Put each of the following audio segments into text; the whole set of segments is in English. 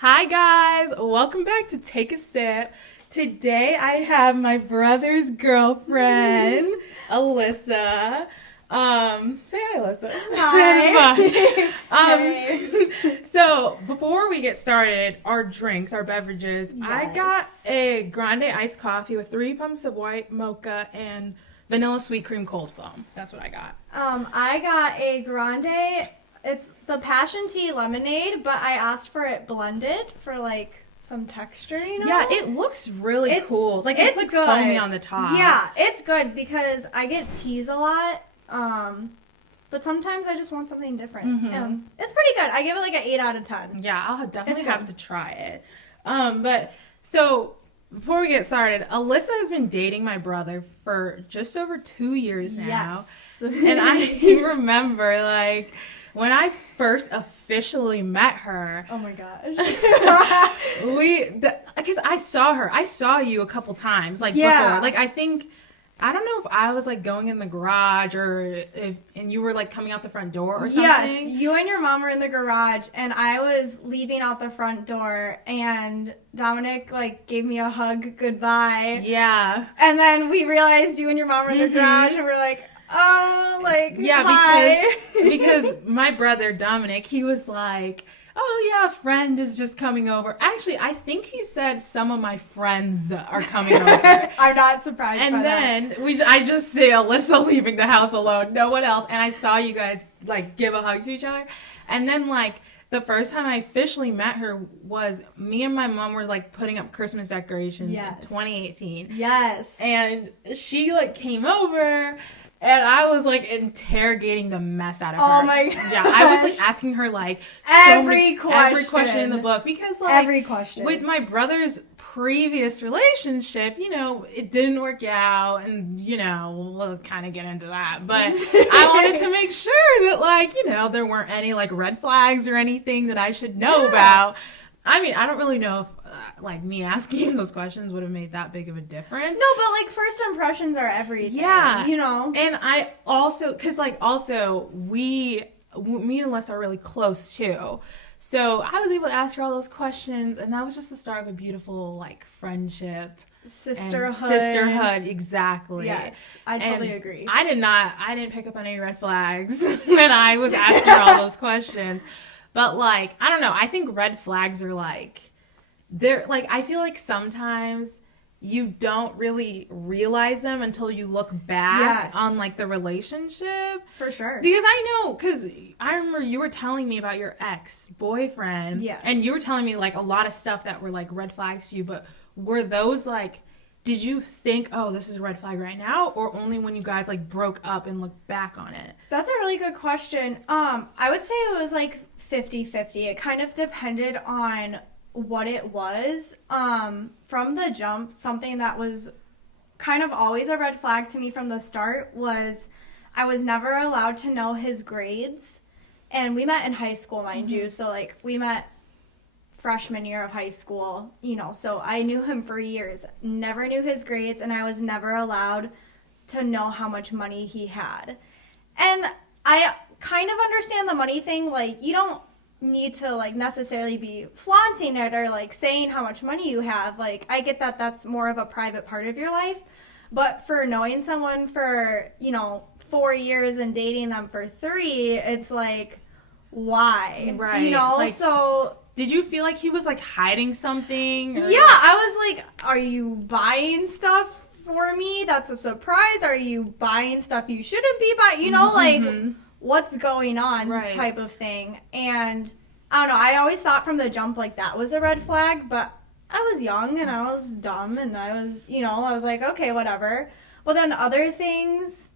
Hi guys, welcome back to Take a Sip. Today I have my brother's girlfriend, Alyssa. Say hi, Alyssa. Hi. So before we get started, our beverages. Yes. I got a grande iced coffee with 3 pumps of white mocha and vanilla sweet cream cold foam. That's what I got. I got a grande. It's the passion tea lemonade, but I asked for it blended for like some texture, Yeah, it looks really cool. Like it's like good. foamy on the top. Yeah, it's good because I get teas a lot. But sometimes I just want something different. Mm-hmm. It's pretty good. I give it like an 8 out of 10. Yeah, I'll definitely have to try it. But so before we get started, Alyssa has been dating my brother for just over 2 years now. Yes. And I remember like when I first officially met her. Oh my gosh. Because I saw you a couple times before. Like I don't know if I was like going in the garage and you were like coming out the front door or something. Yes, you and your mom were in the garage and I was leaving out the front door and Dominic like gave me a hug goodbye. Yeah. And then we realized you and your mom were in the garage and we're like, oh, like, yeah, hi. because my brother Dominic, he was like, oh yeah, a friend is just coming over. Actually, I think he said some of my friends are coming over. I'm not surprised. And by then that. I just see Alyssa leaving the house alone, no one else, and I saw you guys like give a hug to each other. And then like the first time I officially met her was me and my mom were like putting up Christmas decorations in 2018. Yes. And she like came over. And I was like interrogating the mess out of her. Oh my gosh. Yeah, I was like asking her like every question in the book because like every question with my brother's previous relationship, it didn't work out, and we'll kind of get into that. But I wanted to make sure that like there weren't any like red flags or anything that I should know about. I mean, I don't really know if like me asking those questions would have made that big of a difference. No, but like first impressions are everything. Yeah. And I also, because like also me and Alyssa are really close too. So I was able to ask her all those questions, and that was just the start of a beautiful like friendship. Sisterhood, exactly. Yes, I totally agree. I didn't pick up on any red flags when I was asking her all those questions. But like, I don't know, I think red flags are like, they're like, I feel like sometimes you don't really realize them until you look back on like the relationship. For sure. Because I remember you were telling me about your ex-boyfriend. Yes. And you were telling me like a lot of stuff that were like red flags to you, but were those like, did you think, oh, this is a red flag right now, or only when you guys like broke up and looked back on it? That's a really good question. I would say it was like 50-50. It kind of depended on what it was. From the jump, something that was kind of always a red flag to me from the start was I was never allowed to know his grades. And we met in high school, mind you. So like we met freshman year of high school, so I knew him for years, never knew his grades, and I was never allowed to know how much money he had. And I kind of understand the money thing, like you don't need to like necessarily be flaunting it or like saying how much money you have. Like I get that that's more of a private part of your life, but for knowing someone for 4 years and dating them for 3, it's like why? Right. Like, so did you feel like he was like hiding something? Yeah, I was like, are you buying stuff for me that's a surprise? Are you buying stuff you shouldn't be buying? Like what's going on type of thing. And I don't know, I always thought from the jump like that was a red flag, but I was young and I was dumb and I was, I was like, okay, whatever. But then other things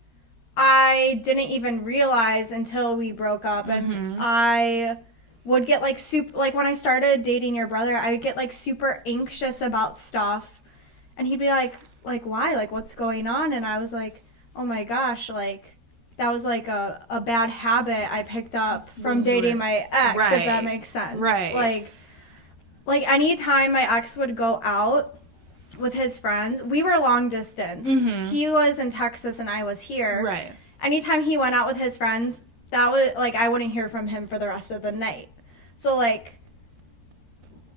I didn't even realize until we broke up, and I would get like like when I started dating your brother, I would get like super anxious about stuff, and he'd be like why, like what's going on? And I was like, oh my gosh, like that was like a bad habit I picked up from dating my ex, if that makes sense. Like anytime my ex would go out with his friends, we were long distance. He was in Texas and I was here. Anytime he went out with his friends, that was like I wouldn't hear from him for the rest of the night. So like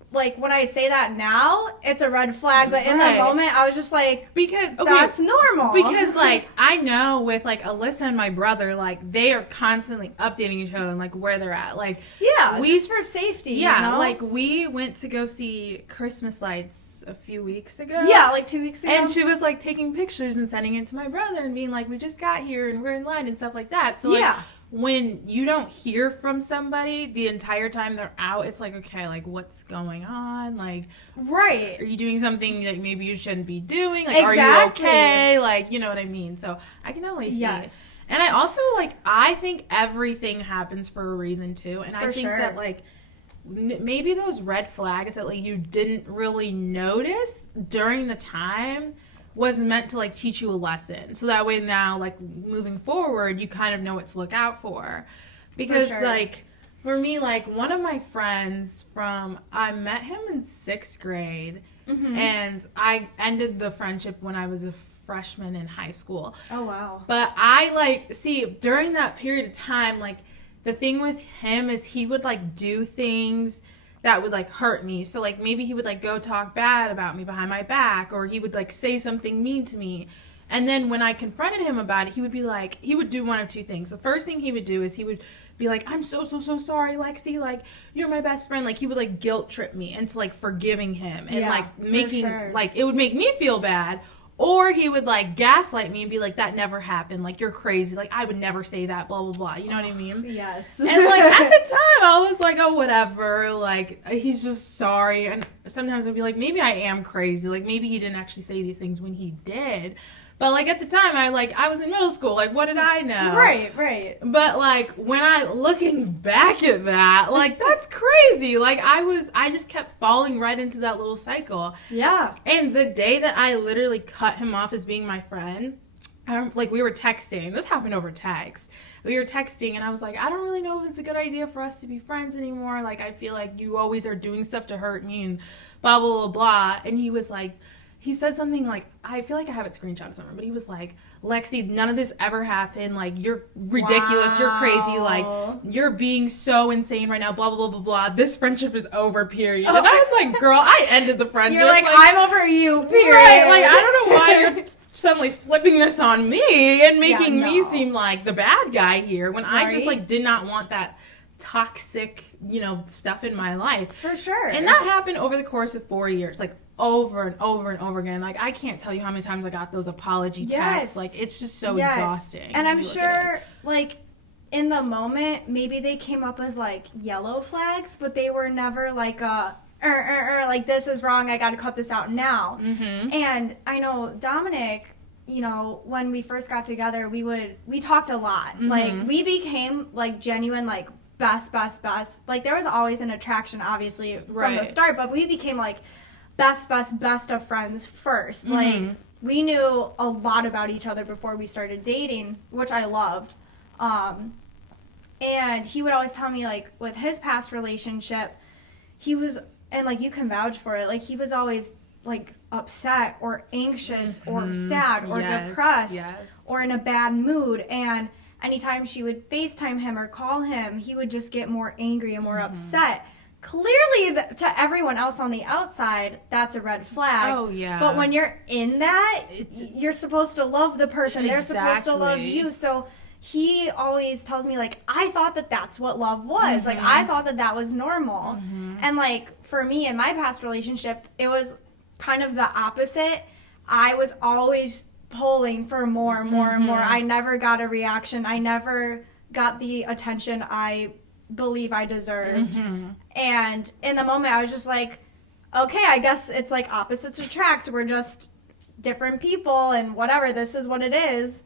like, when I say that now, it's a red flag, but in the moment, I was just like, that's normal. Because, like, I know with, like, Alyssa and my brother, like, they are constantly updating each other and, like, where they're at. Like, just for safety, you know? Like, we went to go see Christmas lights a few weeks ago. Yeah, like 2 weeks ago. And she was, like, taking pictures and sending it to my brother and being like, we just got here and we're in line and stuff like that. So, like, when you don't hear from somebody the entire time they're out, it's like, okay, like, what's going on? Like, are you doing something that maybe you shouldn't be doing? Like, are you okay? Like, you know what I mean? So I can only see. Yes. And I also, like, I think everything happens for a reason, too. And I think that, like, maybe those red flags that, like, you didn't really notice during the time was meant to, like, teach you a lesson. So that way now, like, moving forward, you kind of know what to look out for. Because, like, for me, like, one of my friends I met him in 6th grade, and I ended the friendship when I was a freshman in high school. Oh, wow. But I, like, during that period of time, like, the thing with him is he would, like, do things that would, like, hurt me. So, like, maybe he would, like, go talk bad about me behind my back, or he would, like, say something mean to me. And then when I confronted him about it, he would be like, he would do one of two things. The first thing he would do is he would be like, I'm so sorry, Lexi. Like, you're my best friend. Like, he would, like, guilt trip me into, like, forgiving him. And, like, making, like, it would make me feel bad. Or he would, like, gaslight me and be like, that never happened. Like, you're crazy. Like, I would never say that, blah, blah, blah. You know what I mean? Yes. And, like, at the time, I was like, oh, whatever. Like, he's just sorry. And sometimes I'd be like, maybe I am crazy. Like, maybe he didn't actually say these things when he did. But, like, at the time, I was in middle school. Like, what did I know? Right. But, like, looking back at that, like, that's crazy. Like, I just kept falling right into that little cycle. Yeah. And the day that I literally cut him off as being my friend, we were texting. This happened over text. We were texting, and I was like, I don't really know if it's a good idea for us to be friends anymore. Like, I feel like you always are doing stuff to hurt me and blah, blah, blah, blah. And he was like, he said something like, I feel like I have it screenshot somewhere, but he was like, Lexi, none of this ever happened. Like, you're ridiculous. Wow. You're crazy. Like, you're being so insane right now. Blah, blah, blah, blah, blah. This friendship is over, period. And I was like, girl, I ended the friendship. You're like, I'm over you, period. Right. Like, I don't know why you're suddenly flipping this on me and making me seem like the bad guy here when I just, like, did not want that toxic, stuff in my life. For sure. And that happened over the course of 4 years. Like, over and over and over again. Like, I can't tell you how many times I got those apology texts. Like, it's just so exhausting. And I'm sure, like, in the moment, maybe they came up as, like, yellow flags, but they were never, like, like, this is wrong, I gotta cut this out now. Mm-hmm. And I know Dominic, when we first got together, we talked a lot. Mm-hmm. Like, we became, like, genuine, like, best. Like, there was always an attraction, obviously, from the start, but we became, like, best of friends first. Mm-hmm. Like, we knew a lot about each other before we started dating, which I loved. And he would always tell me, like, with his past relationship, he was, and, like, you can vouch for it, like, he was always, like, upset or anxious or sad or depressed or in a bad mood. And anytime she would FaceTime him or call him, he would just get more angry and more upset. Clearly, to everyone else on the outside, that's a red flag. Oh, yeah. But when you're in that, you're supposed to love the person. Exactly. They're supposed to love you. So he always tells me, like, I thought that that's what love was. Mm-hmm. Like, I thought that that was normal. Mm-hmm. And, like, for me in my past relationship, it was kind of the opposite. I was always pulling for more and more and more. I never got a reaction. I never got the attention I believe I deserved. Mm-hmm. And in the moment I was just like, okay, I guess it's like opposites attract. We're just different people and whatever, this is what it is.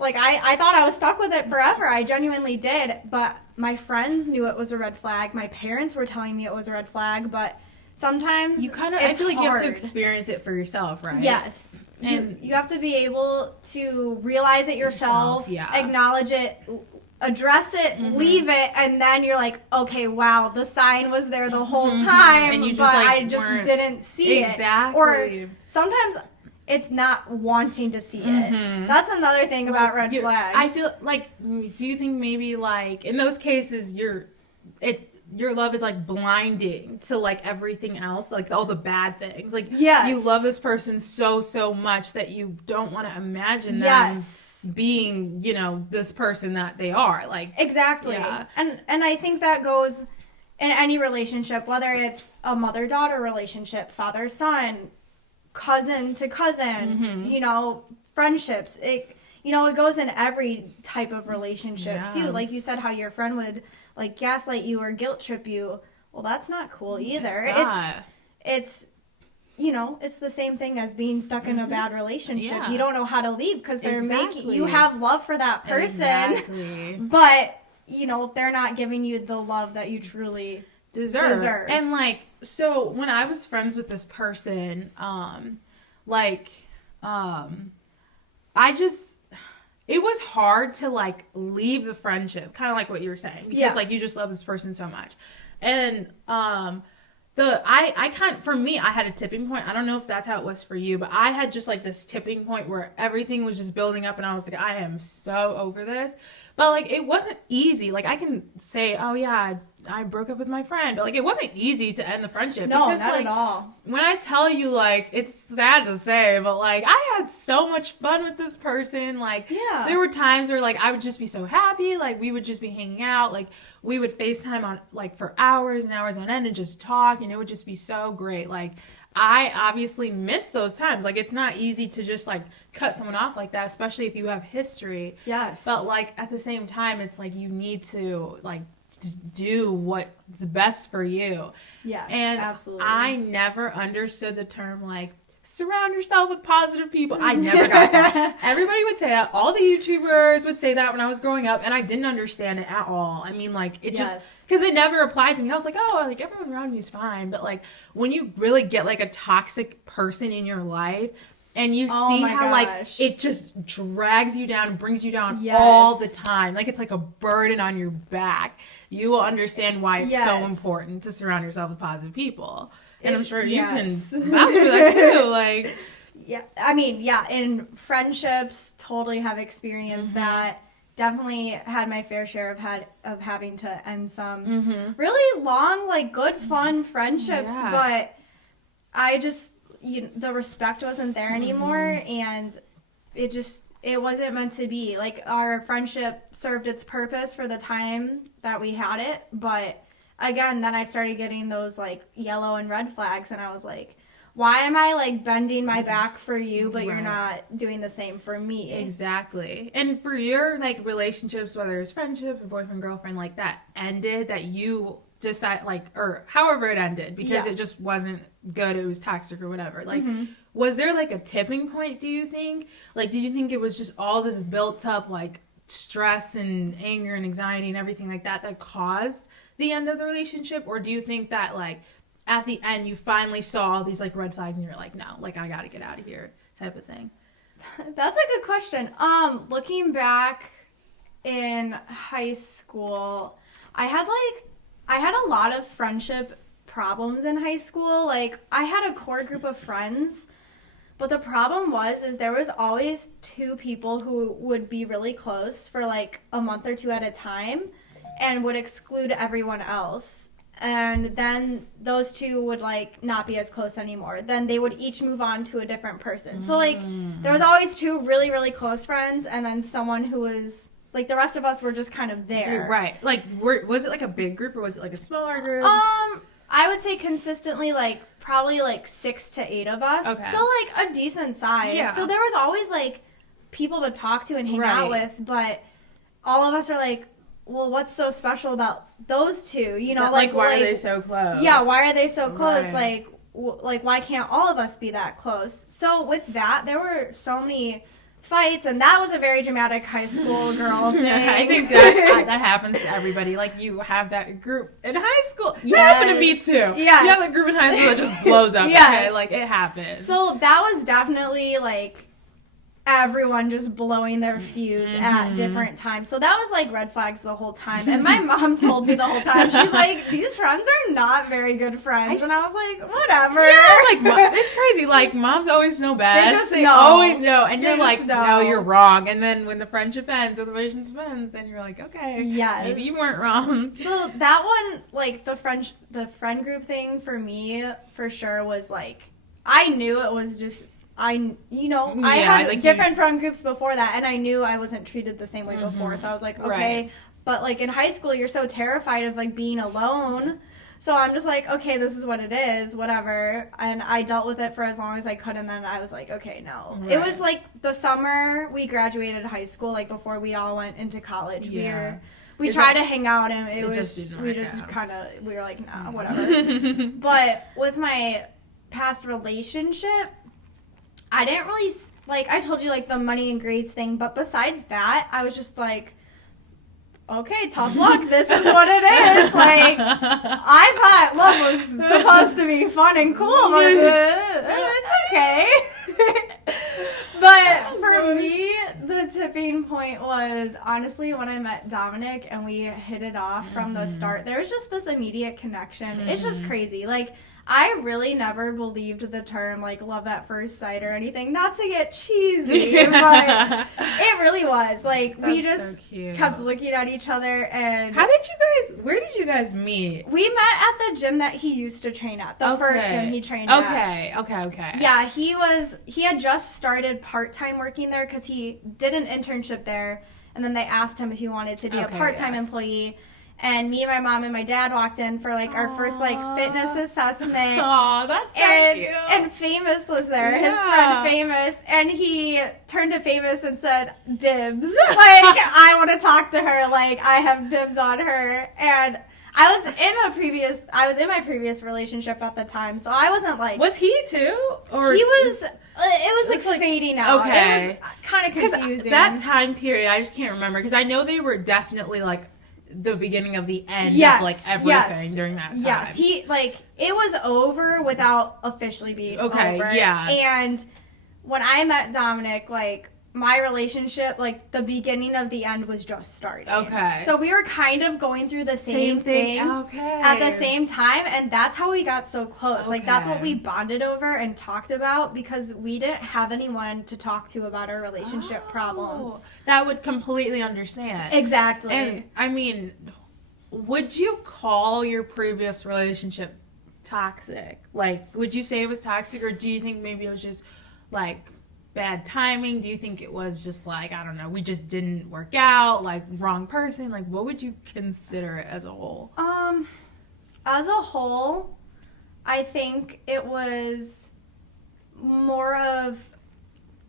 Like, I thought I was stuck with it forever. I genuinely did. But my friends knew it was a red flag. My parents were telling me it was a red flag. But sometimes I feel like you have to experience it for yourself, right? Yes. And you have to be able to realize it yourself. Acknowledge it, address it, leave it, and then you're like, okay, wow, the sign was there the whole time, and but I just didn't see it. Or sometimes it's not wanting to see it. That's another thing about red flags. I feel like, do you think maybe, like, in those cases, your love is like blinding to like everything else, like all the bad things. Like you love this person so much that you don't want to imagine them being, you know, this person that they are. Like exactly. And I think that goes in any relationship, whether it's a mother-daughter relationship, father-son, cousin to cousin, you know, friendships. It goes in every type of relationship too. Like you said, how your friend would like gaslight you or guilt trip you. Well, that's not cool either. It's you know, it's the same thing as being stuck in a bad relationship. You don't know how to leave because they're making you have love for that person, but you know, they're not giving you the love that you truly deserve. And like, so when I was friends with this person, it was hard to like leave the friendship, kind of like what you were saying, because like you just love this person so much. And for me, I had a tipping point. I don't know if that's how it was for you, but I had just like this tipping point where everything was just building up and I was like, I am so over this. But like, it wasn't easy. Like I can say, oh yeah, I broke up with my friend, but like it wasn't easy to end the friendship. No, because, not like, at all. When I tell you, like, it's sad to say, but like I had so much fun with this person. Like there were times where like I would just be so happy. Like we would just be hanging out. Like we would FaceTime on like for hours and hours on end and just talk, and it would just be so great. Like I obviously miss those times. Like it's not easy to just like cut someone off like that, especially if you have history. Yes. But like at the same time, it's like you need to like do what's best for you. Yes, and absolutely. I never understood the term like surround yourself with positive people. I never got that. Everybody would say that. All the YouTubers would say that when I was growing up, and I didn't understand it at all. I mean, like it just because it never applied to me. I was like, oh, like everyone around me is fine, but like when you really get like a toxic person in your life, and you see how like it just drags you down and brings you down all the time. Like it's like a burden on your back. You will understand why it's so important to surround yourself with positive people. And I'm sure you can vouch for that too. Like I mean, in friendships, totally have experienced that. Definitely had my fair share of having to end some really long, like good fun friendships, but I just the respect wasn't there anymore, and it wasn't meant to be. Like our friendship served its purpose for the time that we had it, but again, then I started getting those like yellow and red flags, and I was like, why am I like bending my back for you, but you're not doing the same for me? Exactly. And for your like relationships, whether it's friendship or boyfriend, girlfriend, like that ended, that you decide like, or however it ended, because it just wasn't good, it was toxic or whatever. Like, was there like a tipping point, do you think? Like, did you think it was just all this built up like stress and anger and anxiety and everything like that that caused the end of the relationship? Or do you think that like at the end you finally saw all these like red flags and you're like, no, like I gotta get out of here type of thing? That's a good question. Looking back in high school, I had a lot of friendship problems in high school. Like I had a core group of friends, but the problem is there was always two people who would be really close for like a month or two at a time and would exclude everyone else. And then those two would like not be as close anymore. Then they would each move on to a different person. So like there was always two really, really close friends, and then someone who was like, the rest of us were just kind of there. Right. Like was it like a big group or was it like a smaller group? I would say consistently like probably like 6 to 8 of us. Okay. So like a decent size. Yeah. So there was always like people to talk to and hang out with, but all of us are like, well, what's so special about those two? You know, like why are they so close? Yeah, why are they so close? Right. Like why can't all of us be that close? So with that, there were so many fights, and that was a very dramatic high school girl thing. I think that happens to everybody. Like you have that group in high school. It happened to me too. Yes. You have that group in high school that just blows up. Okay, like it happens. So that was definitely like everyone just blowing their fuse at different times. So that was like red flags the whole time. And my mom told me the whole time, she's like, these friends are not very good friends. And I was like, whatever. Yeah, like, it's crazy. Like, moms always know best. They always know. And you're like, no, you're wrong. And then when the friendship ends or the relationship ends, then you're like, okay, maybe you weren't wrong. So that one, like, the friend group thing for me, for sure, was like, I knew it was just, I had like different friend groups before that, and I knew I wasn't treated the same way before, so I was like, okay. Right. But, like, in high school, you're so terrified of, like, being alone, so I'm just like, okay, this is what it is, whatever, and I dealt with it for as long as I could, and then I was like, okay, no. Right. It was, like, the summer we graduated high school, like, before we all went into college, we tried to hang out, and we were like, nah, whatever. But with my past relationship, I didn't really, like, I told you, like, the money and grades thing, but besides that, I was just like, okay, tough luck, this is what it is. Like, I thought love was supposed to be fun and cool, but it's okay. But for me, the tipping point was, honestly, when I met Dominic and we hit it off from the start, there was just this immediate connection. It's just crazy. Like, I really never believed the term, like, love at first sight or anything. Not to get cheesy, but it really was. Like, we just kept looking at each other, and... Where did you guys meet? We met at the gym that he used to train at. The first gym he trained at. Okay. Yeah, he had just started part-time working there because he did an internship there, and then they asked him if he wanted to be a part-time employee. And me and my mom and my dad walked in for, like, our first, like, fitness assessment. Aw, that's so cute. And Famous was there, his friend Famous, and he turned to Famous and said, dibs. Like, I want to talk to her. Like, I have dibs on her. And I was in my previous relationship at the time, so I wasn't, like... Was he, too? Or he was... It was, like, fading out. Okay. It was kind of confusing. That time period, I just can't remember, because I know they were definitely, like... the beginning of the end of, like, everything during that time. Yes, it was over without officially being over. And when I met Dominic, like, my relationship, like, the beginning of the end was just starting. Okay. So we were kind of going through the same thing at the same time, and that's how we got so close. Like, that's what we bonded over and talked about, because we didn't have anyone to talk to about our relationship problems. That would completely understand. Exactly. And, I mean, would you call your previous relationship toxic? Like, would you say it was toxic, or do you think maybe it was just, like... bad timing? Do you think it was just like, I don't know, we just didn't work out, like, wrong person? Like, what would you consider it as a whole? As a whole, I think it was more of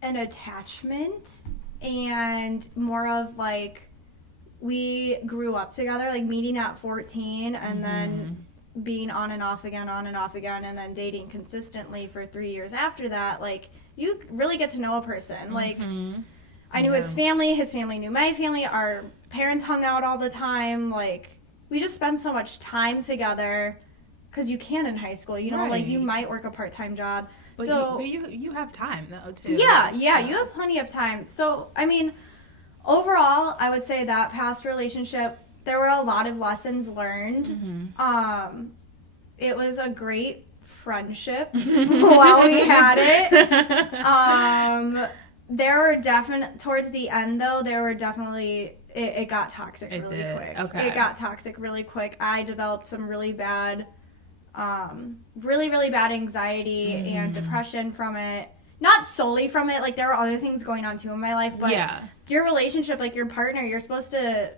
an attachment and more of, like, we grew up together, like, meeting at 14 and then being on and off again, and then dating consistently for 3 years after that. Like, you really get to know a person. Like, I knew his family knew my family, our parents hung out all the time. Like, we just spend so much time together, because you can in high school, you know, like, you might work a part-time job. But you have time, though, too. Yeah, you have plenty of time. So, I mean, overall, I would say that past relationship, there were a lot of lessons learned. It was a great friendship while we had it. There were towards the end, though, it got toxic really quick. Okay. It got toxic really quick. I developed some really bad, really, really bad anxiety and depression from it. Not solely from it, like, there were other things going on, too, in my life, but your relationship, like, your partner, you're supposed to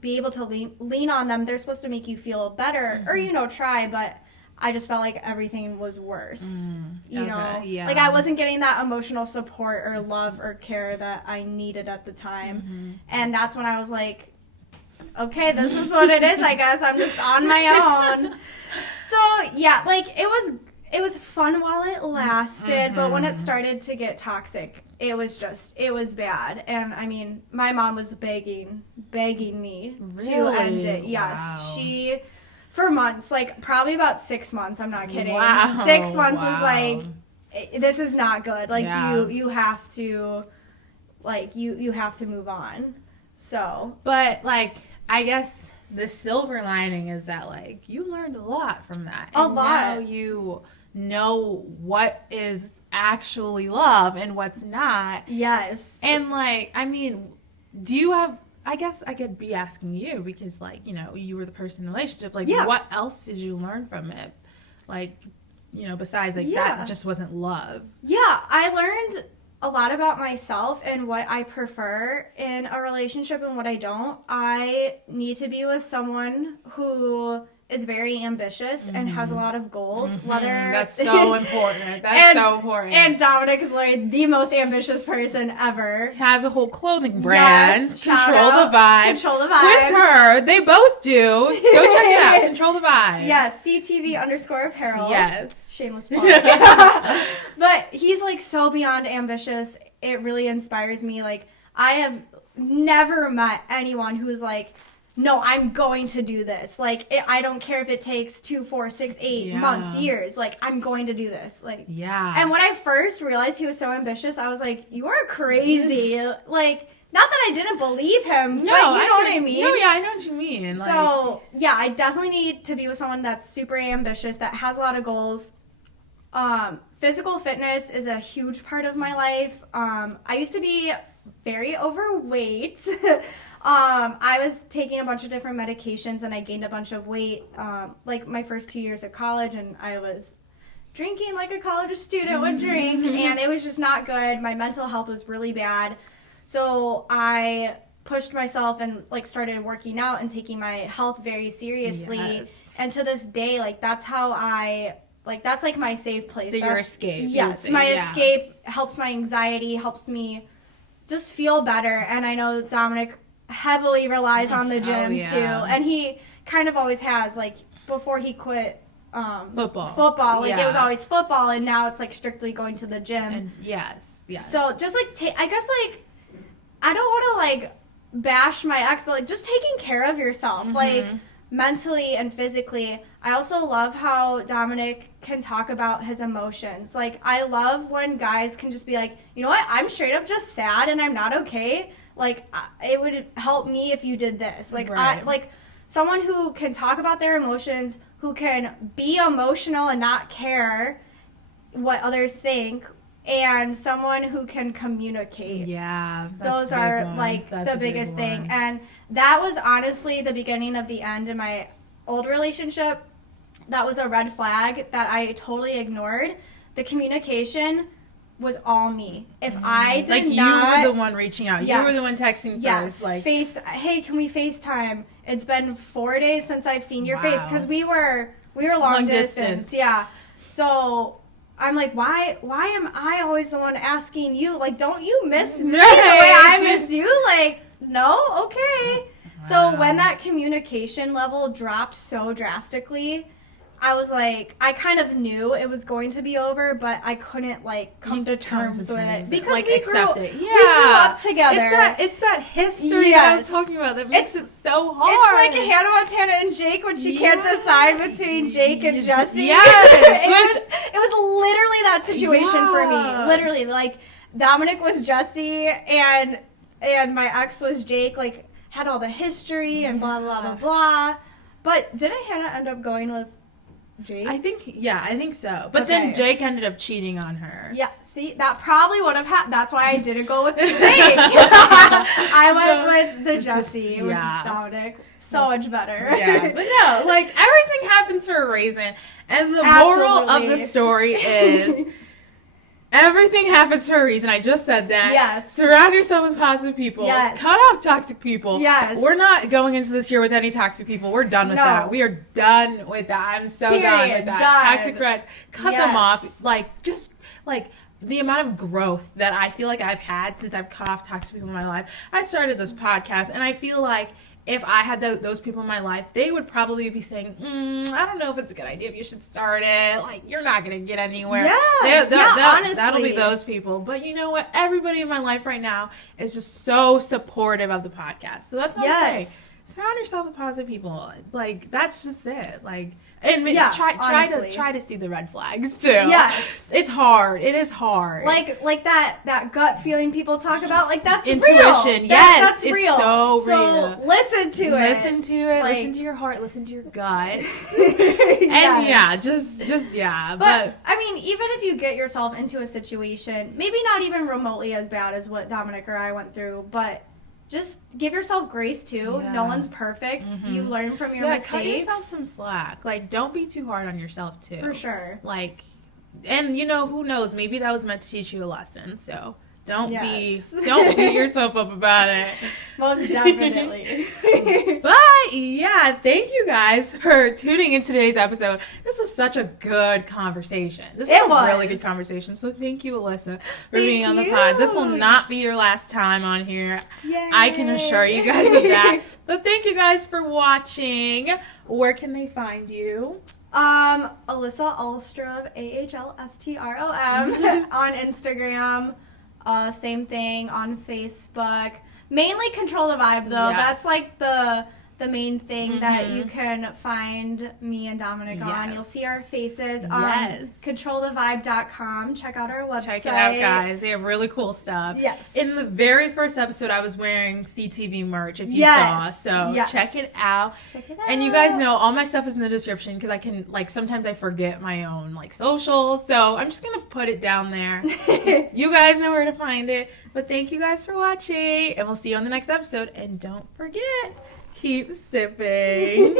be able to lean on them. They're supposed to make you feel better, or, you know, try, but I just felt like everything was worse, you know? Yeah. Like, I wasn't getting that emotional support or love or care that I needed at the time, and that's when I was like, okay, this is what it is, I guess. I'm just on my own. So, yeah, like, it was fun while it lasted, but when it started to get toxic, it was bad. And, I mean, my mom was begging me to end it. Yes, she... For months, like, probably about 6 months, I'm not kidding. 6 months was like, this is not good. Like, you have to like you have to move on. So, but like I guess the silver lining is that like you learned a lot from that. And now you know what is actually love and what's not. Yes. And like, I mean, do you have, I guess I could be asking you because like, you know, you were the person in the relationship. Like what else did you learn from it? Like, you know, besides like that just wasn't love. Yeah, I learned a lot about myself and what I prefer in a relationship and what I don't. I need to be with someone who is very ambitious and has a lot of goals. Whether that's so important. That's so important. And Dominic is literally the most ambitious person ever. Has a whole clothing brand. Yes, Control the vibe. Control the vibe. With her, they both do. Go check it out. Control the vibe. Yes, CTV_apparel. Yes. Shameless plug. But he's like so beyond ambitious. It really inspires me. Like I have never met anyone who's like, no, I'm going to do this. Like, I don't care if it takes 2, 4, 6, 8 months, years. Like, I'm going to do this. Like, And when I first realized he was so ambitious, I was like, you are crazy. Like, not that I didn't believe him, but you know what I mean? No, yeah, I know what you mean. Like, so, yeah, I definitely need to be with someone that's super ambitious, that has a lot of goals. Physical fitness is a huge part of my life. I used to be very overweight. I was taking a bunch of different medications and I gained a bunch of weight, like my first 2 years of college, and I was drinking like a college student would drink, and it was just not good. My mental health was really bad. So I pushed myself and like started working out and taking my health very seriously. Yes. And to this day, like that's how that's like my safe place. That's your escape. Yes, my escape helps my anxiety, helps me just feel better. And I know Dominic heavily relies on the gym too, and he kind of always has. Like before he quit football, like it was always football, and now it's like strictly going to the gym. And yes. So just like I guess like I don't want to like bash my ex, but like just taking care of yourself, like mentally and physically. I also love how Dominic can talk about his emotions. Like I love when guys can just be like, you know what, I'm straight up just sad and I'm not okay. Like, it would help me if you did this. Like, like someone who can talk about their emotions, who can be emotional and not care what others think, and someone who can communicate. Yeah, those are like the biggest thing. And that was honestly the beginning of the end in my old relationship. That was a red flag that I totally ignored. The communication was all me. If I did like not, you were the one reaching out. You were the one texting first. Like, hey, can we FaceTime? It's been 4 days since I've seen your face, because we were long distance. Yeah. So I'm like, why am I always the one asking you? Like, don't you miss me the way I miss you? Like, no, okay. Wow. So when that communication level dropped so drastically, I was like, I kind of knew it was going to be over, but I couldn't like come to terms with it because like, we grew up together. It's that history that I was talking about that makes it so hard. It's like Hannah Montana and Jake when she can't decide between Jake and Jesse. Yes, it was literally that situation for me. Literally, like Dominic was Jesse and my ex was Jake. Like had all the history and blah blah blah blah. But didn't Hannah end up going with Jake? I think so. But then Jake ended up cheating on her. Yeah, see, that probably would have happened. That's why I didn't go with the Jake. I went with the Jesse, which is Dominic. So much better. Yeah, but no, like, everything happens for a reason. And the moral of the story is everything happens for a reason. I just said that. Yes. Surround yourself with positive people. Yes. Cut off toxic people. Yes. We're not going into this year with any toxic people. We're done with that. We are done with that. I'm so done with that. Done. Toxic friend. Cut them off. Like, just, like, the amount of growth that I feel like I've had since I've cut off toxic people in my life. I started this podcast, and I feel like if I had those people in my life, they would probably be saying, I don't know if it's a good idea if you should start it. Like, you're not going to get anywhere. Honestly. That'll be those people. But you know what? Everybody in my life right now is just so supportive of the podcast. So that's what I'm saying. surround yourself with positive people. Like, that's just it. Like, and try to see the red flags too. Yes, it's hard. It is hard. Like that gut feeling people talk about. Like, that's intuition. Real. Yes, that's real. It's so real. Listen to it. Listen to it. Like, listen to your heart. Listen to your gut. Yes. And just But I mean, even if you get yourself into a situation, maybe not even remotely as bad as what Dominic or I went through, but just give yourself grace too. Yeah. No one's perfect. Mm-hmm. You learn from your mistakes. Cut yourself some slack. Like, don't be too hard on yourself too. For sure. Like, and who knows? Maybe that was meant to teach you a lesson. So don't beat yourself up about it. Most definitely. But yeah, thank you guys for tuning in today's episode. This was such a good conversation. This was a really good conversation. So thank you, Alyssa, for being on the pod. This will not be your last time on here. Yay. I can assure you guys of that. But thank you guys for watching. Where can they find you? Alyssa Ahlstrom, AHLSTROM on Instagram. Same thing on Facebook. Mainly Control the Vibe, though. Yes. That's like the main thing that you can find me and Dominic on. You'll see our faces on controlthevibe.com. Check out our website. Check it out, guys. They have really cool stuff. Yes. In the very first episode, I was wearing CTV merch, if you saw. So check it out. Check it out. And you guys know all my stuff is in the description because I can, sometimes I forget my own, socials. So I'm just going to put it down there. You guys know where to find it. But thank you guys for watching. And we'll see you on the next episode. And don't forget, keep sipping.